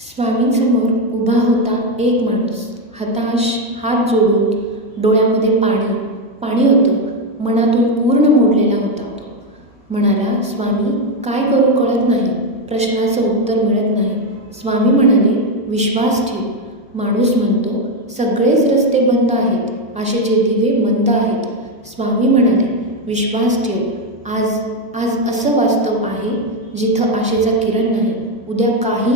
स्वामींसमोर उभा होता एक माणूस. हताश, हात जोडून, डोळ्यामध्ये पाणी होतं. मनातून पूर्ण मोडलेला होता तो. म्हणाला, स्वामी, काय करू कळत नाही. प्रश्नाचं उत्तर मिळत नाही. स्वामी म्हणाले, विश्वास ठेव. माणूस म्हणतो, सगळेच रस्ते बंद आहेत, आशेचे दिवे मंद आहेत. स्वामी म्हणाले, विश्वास ठेव. आज असं वास्तव आहे जिथं आशेचा किरण नाही. उद्या काही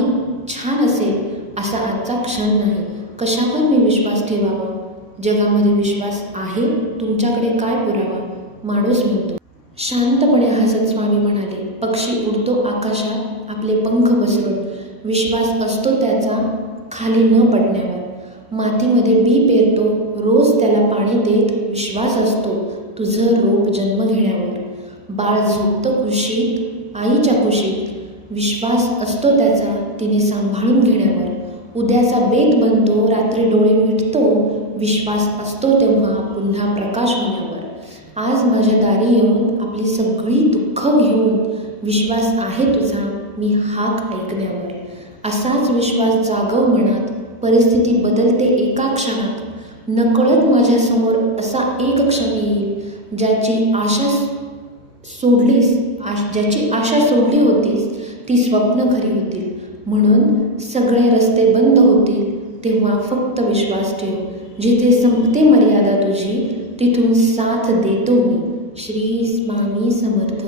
छान असेल असा आजचा क्षण नाही. कशावर मी विश्वास ठेवावा? जगामध्ये विश्वास आहे, तुमच्याकडे काय पुरावा? माणूस म्हणतो. शांतपणे हसत स्वामी म्हणाले, पक्षी उडतो आकाशात आपले पंख पसरून. विश्वास असतो त्याचा खाली न पडण्यावर. मातीमध्ये बी पेरतो, रोज त्याला पाणी देत विश्वास असतो तुझं रोप जन्म घेण्यावर. बाळ झोपतं कुशीत, आईच्या कुशीत. विश्वास असतो त्याचा तिने सांभाळून घेण्यावर. उद्याचा बेत बनतो, रात्री डोळे मिटतो. विश्वास असतो तेव्हा पुन्हा प्रकाश होण्यावर. आज माझ्या दारी येऊन आपली सगळी दुःख घेऊन विश्वास आहे तुझा मी हाक ऐकण्यावर. असाच विश्वास जागव मनात, परिस्थिती बदलते एका क्षणात. नकळत माझ्यासमोर असा एक क्षण येईल ज्याची आशा सोडली होतीस ती स्वप्न खरी होतील. म्हणून सगळे रस्ते बंद होतील तेव्हा फक्त विश्वास ठेव. जिथे संपते मर्यादा तुझी तिथून साथ देतो मी. श्री स्वामी समर्थ.